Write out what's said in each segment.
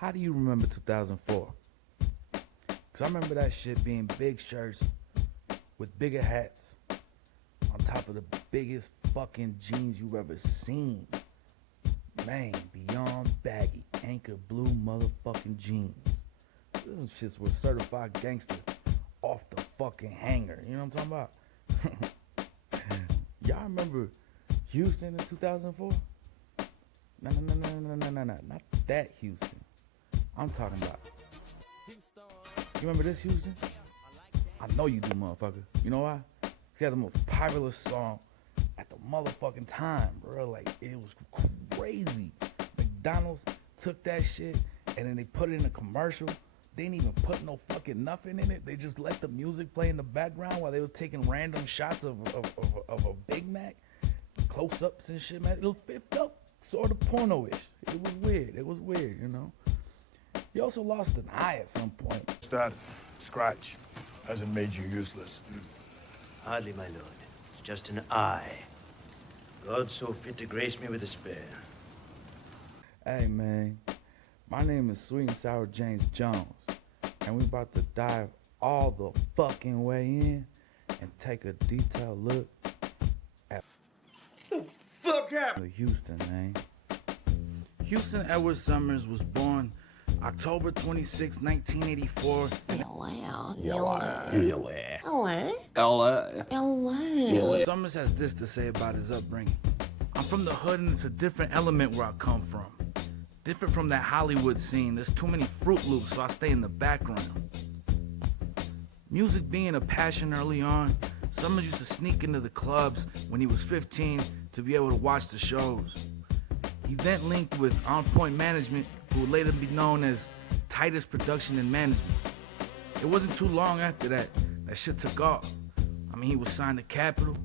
How do you remember 2004? Because I remember that shit being big shirts with bigger hats on top of the biggest fucking jeans you've ever seen. Man, beyond baggy, anchor blue motherfucking jeans. Those shits were certified gangster off the fucking hanger. You know what I'm talking about? Y'all remember Houston in 2004? No. Not that Houston. I'm talking about. You remember this Houston? I know you do, motherfucker. You know why? Because he had the most popular song at the motherfucking time, bro. Like, it was crazy. McDonald's took that shit and then they put it in a commercial. They didn't even put no fucking nothing in it. They just let the music play in the background while they were taking random shots of a Big Mac. Close-ups and shit, man. It felt sort of porno-ish. It was weird, you know. He also lost an eye at some point. That scratch hasn't made you useless. Hardly, my lord. It's just an eye. God so fit to grace me with a spare. Hey, man. My name is Sweet and Sour James Jones, and we about to dive all the fucking way in and take a detailed look at The fuck happened? Houston, man. Houston Edward Summers was born October 26, 1984. LA. Summers has this to say about his upbringing. I'm from the hood and it's a different element where I come from. Different from that Hollywood scene. There's too many Fruit Loops, so I stay in the background. Music being a passion early on, Summers used to sneak into the clubs when he was 15 to be able to watch the shows. He then linked with On Point Management, who would later be known as Titus Production and Management. It wasn't too long after that shit took off. I mean, he was signed to Capitol.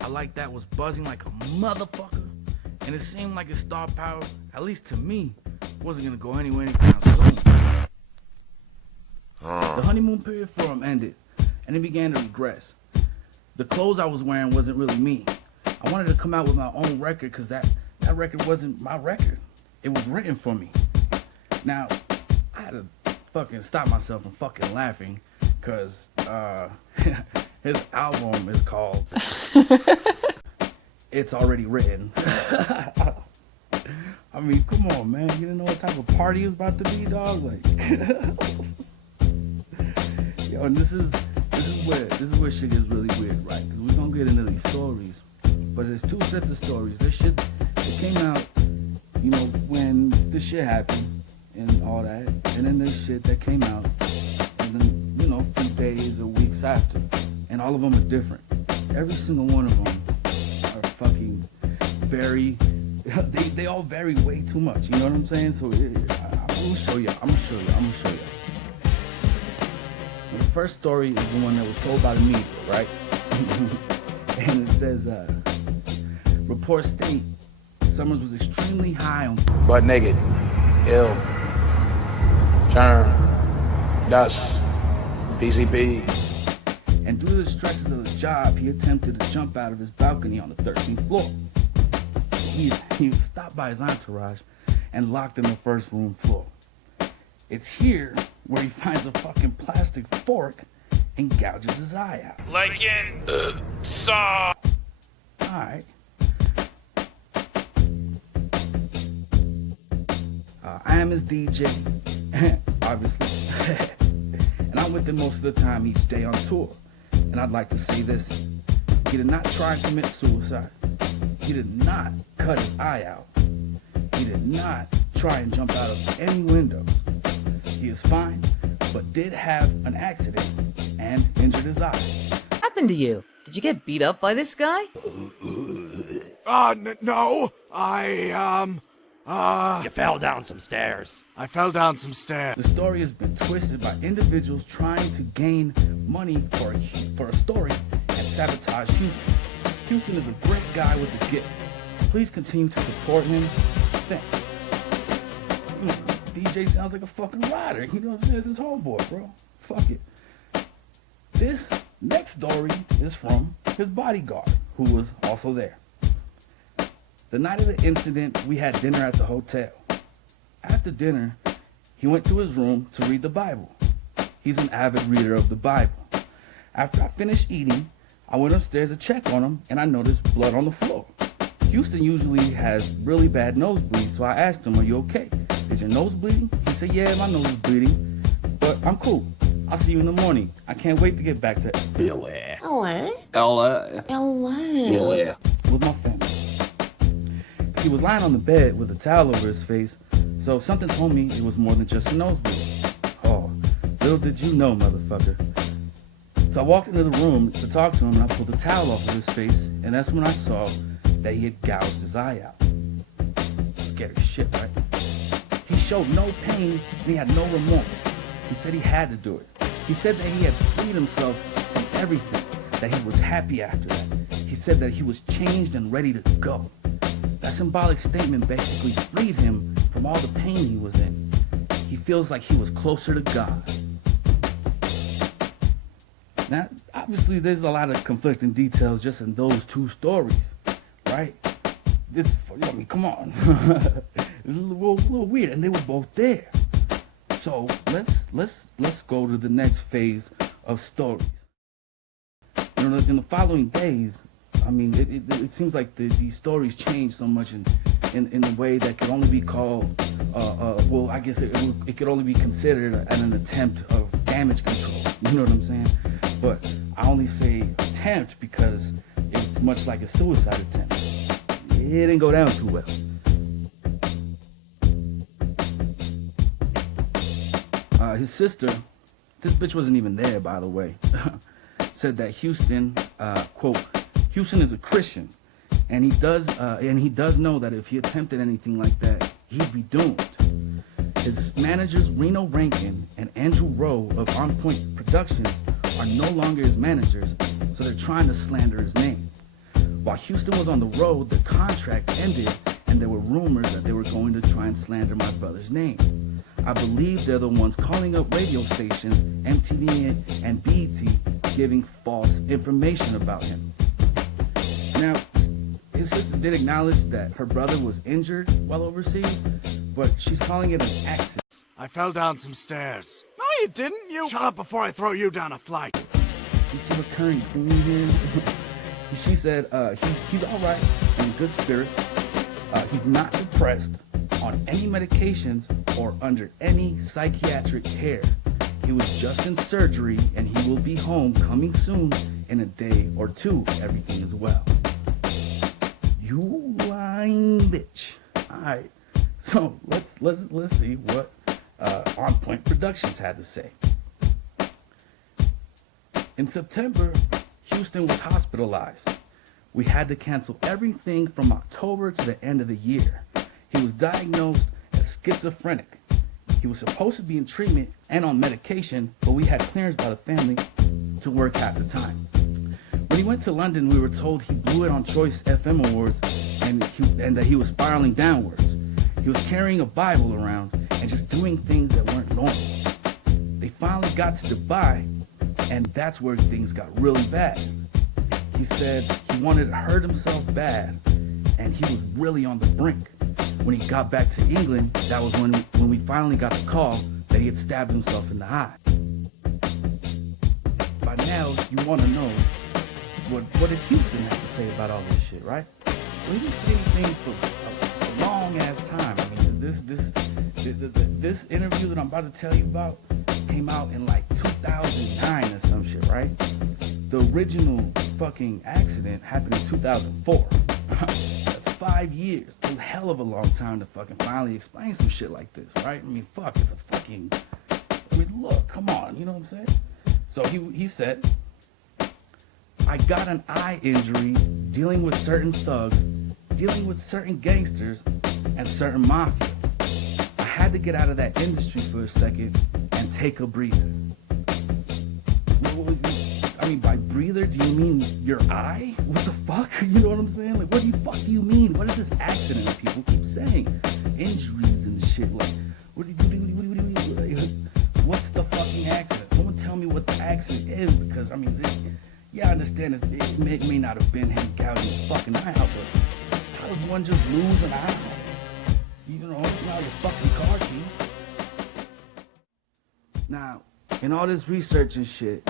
I Like That was buzzing like a motherfucker. And it seemed like his star power, at least to me, wasn't gonna go anywhere anytime soon. The honeymoon period for him ended, and he began to regress. The clothes I was wearing wasn't really me. I wanted to come out with my own record because that record wasn't my record. It was written for me. Now, I had to fucking stop myself from fucking laughing because his album is called It's Already Written. I mean, come on, man. You didn't know what type of party it's about to be, dog? Like, yo, and this is where shit gets really weird, right? Because we're gonna get into these stories, but there's two sets of stories. This shit that came out, you know, when this shit happened and all that, and then there's shit that came out, and then, you know, a few days or weeks after, and all of them are different. Every single one of them are fucking very. They all vary way too much. You know what I'm saying? So I'm gonna show you. The first story is the one that was told by the media, right? And it says, reports state Summers was extremely high on butt naked, ill, germ, dust, PCP. And due to the stresses of his job, he attempted to jump out of his balcony on the 13th floor. He was stopped by his entourage and locked in the first room floor. It's here where he finds a fucking plastic fork and gouges his eye out. Like in Saw. Alright. I am his DJ, obviously. And I'm with him most of the time each day on tour. And I'd like to say this. He did not try and commit suicide. He did not cut his eye out. He did not try and jump out of any windows. He is fine, but did have an accident and injured his eye. What happened to you? Did you get beat up by this guy? No. You fell down some stairs. I fell down some stairs. The story has been twisted by individuals trying to gain money for a story and sabotage Houston. Houston is a great guy with a gift. Please continue to support him. Thanks. DJ sounds like a fucking rider. You know what I'm saying? It's his homeboy, bro. Fuck it. This next story is from his bodyguard, who was also there. The night of the incident, we had dinner at the hotel. After dinner, he went to his room to read the Bible. He's an avid reader of the Bible. After I finished eating, I went upstairs to check on him, and I noticed blood on the floor. Houston usually has really bad nosebleeds, so I asked him, "Are you okay? Is your nose bleeding?" He said, "Yeah, my nose is bleeding, but I'm cool. I'll see you in the morning. I can't wait to get back to LA. LA? LA. LA. with my family." He was lying on the bed with a towel over his face, so something told me it was more than just a nosebleed. Oh, little did you know, motherfucker. So I walked into the room to talk to him, and I pulled the towel off of his face, and that's when I saw that he had gouged his eye out. Scary shit, right? He showed no pain, and he had no remorse. He said he had to do it. He said that he had freed himself from everything, that he was happy after that. He said that he was changed and ready to go. That symbolic statement basically freed him from all the pain he was in. He feels like he was closer to God. Now, obviously, there's a lot of conflicting details just in those two stories, right? I mean, come on. It's a little weird, and they were both there. So let's go to the next phase of stories. You know, in the following days, I mean, it seems like these stories change so much in a way that could only be called, well, I guess it could only be considered an attempt of damage control. You know what I'm saying? But I only say attempt because it's much like a suicide attempt. It didn't go down too well. His sister, this bitch wasn't even there, by the way, said that Houston, quote, "Houston is a Christian, and he does know that if he attempted anything like that, he'd be doomed." His managers Reno Rankin and Andrew Rowe of On Point Productions are no longer his managers, so they're trying to slander his name. While Houston was on the road, the contract ended, and there were rumors that they were going to try and slander my brother's name. I believe they're the ones calling up radio stations, MTV and BET, giving false information about him. Now, his sister did acknowledge that her brother was injured while overseas, but she's calling it an accident. I fell down some stairs. No, you didn't. You shut up before I throw you down a flight. You see recurring theme here? She said he's all right, in good spirits. He's not depressed, on any medications, or under any psychiatric care. He was just in surgery, and he will be home coming soon in a day or two. Everything is well. You lying bitch. All right. So let's see what On Point Productions had to say. In September, Houston was hospitalized. We had to cancel everything from October to the end of the year. He was diagnosed as schizophrenic. He was supposed to be in treatment and on medication, but we had clearance by the family to work half the time. When he went to London, we were told he blew it on Choice FM Awards and that he was spiraling downwards. He was carrying a Bible around and just doing things that weren't normal. They finally got to Dubai, and that's where things got really bad. He said he wanted to hurt himself bad, and he was really on the brink. When he got back to England, that was when we finally got the call that he had stabbed himself in the eye. By now, you want to know, what did Houston have to say about all this shit, right? Well, he didn't say anything for a long ass time. I mean, this interview that I'm about to tell you about came out in like 2009 or some shit, right? The original fucking accident happened in 2004. That's 5 years. It's a hell of a long time to fucking finally explain some shit like this, right? I mean, fuck, it's a fucking, I mean, look, come on, you know what I'm saying? So he said, I got an eye injury dealing with certain thugs, dealing with certain gangsters, and certain mafia. I had to get out of that industry for a second and take a breather. I mean, by breather, do you mean your eye? What the fuck? You know what I'm saying? Like, what the fuck do you mean? What is this accident that people keep saying? Injuries and shit. Like, what's the fucking accident? Someone tell me what the accident is, because, I mean, I understand it may not have been him gouging his fucking eye out, but how does one just lose an eye? You know, it's not your fucking car key. Now, in all this research and shit,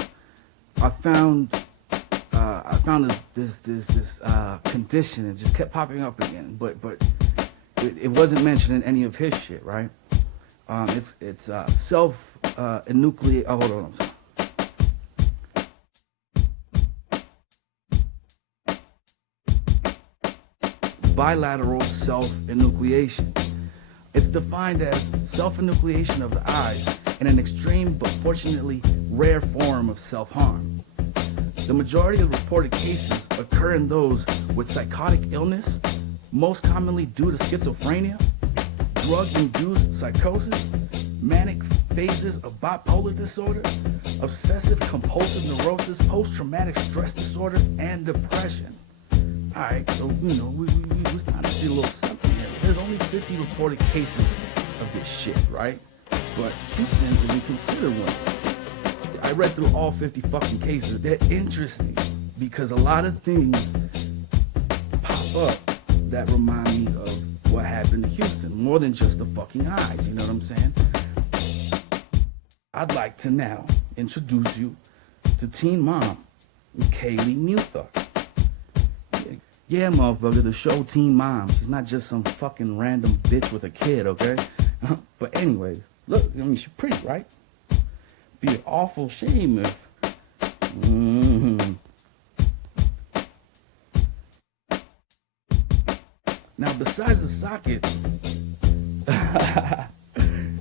I found this condition. It just kept popping up again, but it wasn't mentioned in any of his shit, right? It's self-enucleate. Oh, hold on, I'm sorry. Bilateral self-enucleation. It's defined as self-enucleation of the eyes in an extreme but fortunately rare form of self-harm. The majority of reported cases occur in those with psychotic illness, most commonly due to schizophrenia, drug-induced psychosis, manic phases of bipolar disorder, obsessive-compulsive neurosis, post-traumatic stress disorder, and depression. Alright, so, we're starting to see a little something here. There's only 50 reported cases of this shit, right? But Houston isn't considered one. I read through all 50 fucking cases. They're interesting because a lot of things pop up that remind me of what happened to Houston, more than just the fucking eyes, you know what I'm saying? I'd like to now introduce you to Teen Mom, Kaylee Muther. Yeah, motherfucker, the show Teen Mom. She's not just some fucking random bitch with a kid, okay? But anyways, look, I mean, she's pretty, right? Be an awful shame if... Now, besides the socket,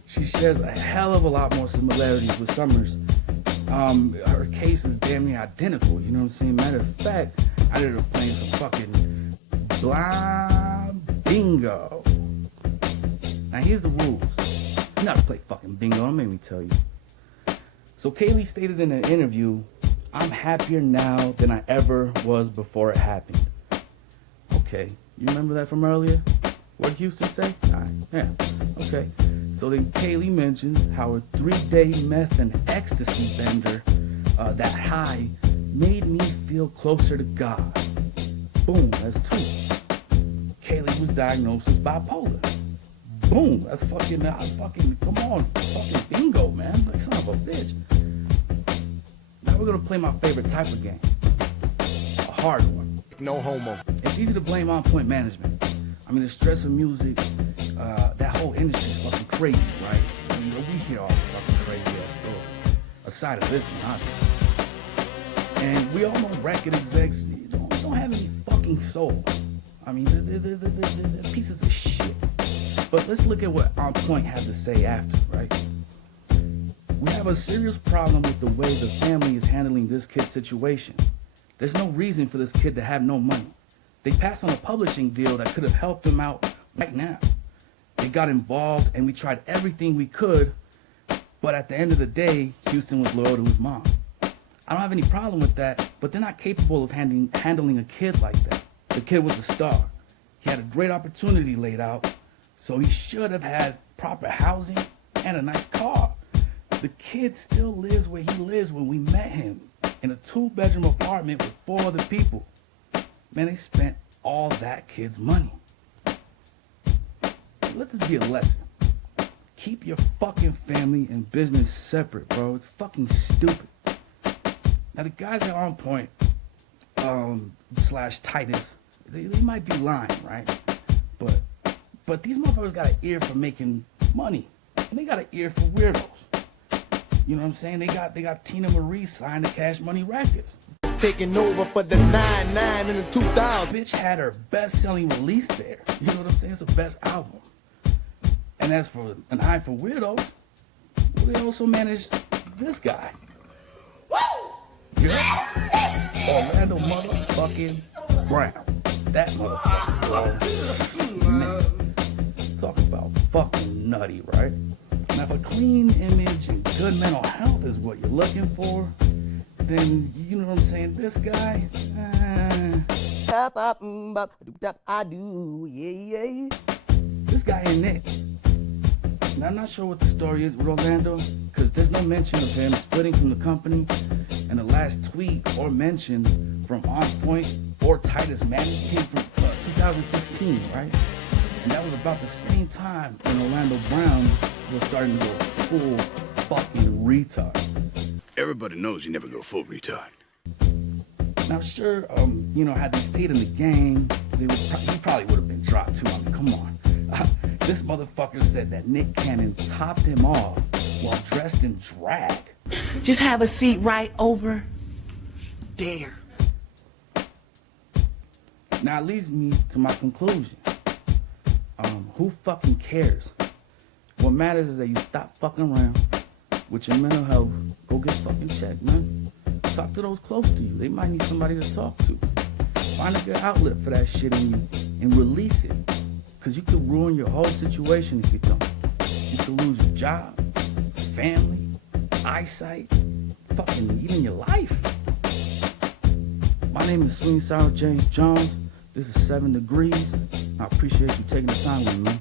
she shares a hell of a lot more similarities with Summers. Her case is damn near identical, you know what I'm saying? Matter of fact, I ended up playing some fucking blind bingo. Now, here's the rules. You're not to play fucking bingo, don't make me tell you. So Kaylee stated in an interview, "I'm happier now than I ever was before it happened." Okay, you remember that from earlier? What did Houston say? Alright, yeah, okay. So then Kaylee mentions how her 3-day meth and ecstasy bender, that high, made me feel closer to God. Boom, that's 2. Kaylee was diagnosed as bipolar. Boom, that's fucking, come on, fucking bingo, man. Like, son of a bitch. Now we're gonna play my favorite type of game. A hard one. No homo. It's easy to blame on point management. I mean, the stress of music, that whole industry is fucking crazy, right? I mean, we hear all the fucking crazy ass stories. Aside of this one, obviously. And we all know record execs don't have any fucking soul. I mean, they're pieces of shit. But let's look at what On Point had to say after, right? "We have a serious problem with the way the family is handling this kid's situation. There's no reason for this kid to have no money. They passed on a publishing deal that could have helped him out right now. They got involved and we tried everything we could, but at the end of the day, Houston was loyal to his mom. I don't have any problem with that, but they're not capable of handling a kid like that. The kid was a star. He had a great opportunity laid out, so he should have had proper housing and a nice car. The kid still lives where he lives when we met him, in a 2-bedroom apartment with 4 other people. Man, they spent all that kid's money. Let this be a lesson. Keep your fucking family and business separate, bro. It's fucking stupid." Now, the guys that are On Point, / Titus, they might be lying, right? But these motherfuckers got an ear for making money. And they got an ear for weirdos. You know what I'm saying? They got Tina Marie signed to Cash Money Records. Taking over for the 99 in the 2000s. Bitch had her best-selling release there. You know what I'm saying? It's the best album. And as for An Eye for Weirdos, well, they also managed this guy. Woo! Yeah. Orlando motherfucking Brown. That motherfucker, bro. Man. Talk about fucking nutty, right? Now, if a clean image and good mental health is what you're looking for, then, you know what I'm saying, this guy, I do, yeah. This guy ain't it. Now, I'm not sure what the story is with Orlando, because there's no mention of him splitting from the company, and the last tweet or mention from On Point or Titus Manning came from 2016, right? And that was about the same time when Orlando Brown was starting to go full fucking retard. Everybody knows you never go full retard. Now, sure, had they stayed in the game, he probably would have been dropped too. I mean, come on. This motherfucker said that Nick Cannon topped him off while dressed in drag. Just have a seat right over there. Now, it leads me to my conclusion. Who fucking cares? What matters is that you stop fucking around with your mental health. Go get fucking checked, man. Talk to those close to you. They might need somebody to talk to. Find a good outlet for that shit in you and release it. Because you could ruin your whole situation if you don't. You could lose your job, family, eyesight, fucking even your life. My name is Swing Sour James Jones. This is 7 Degrees. I appreciate you taking the time with me.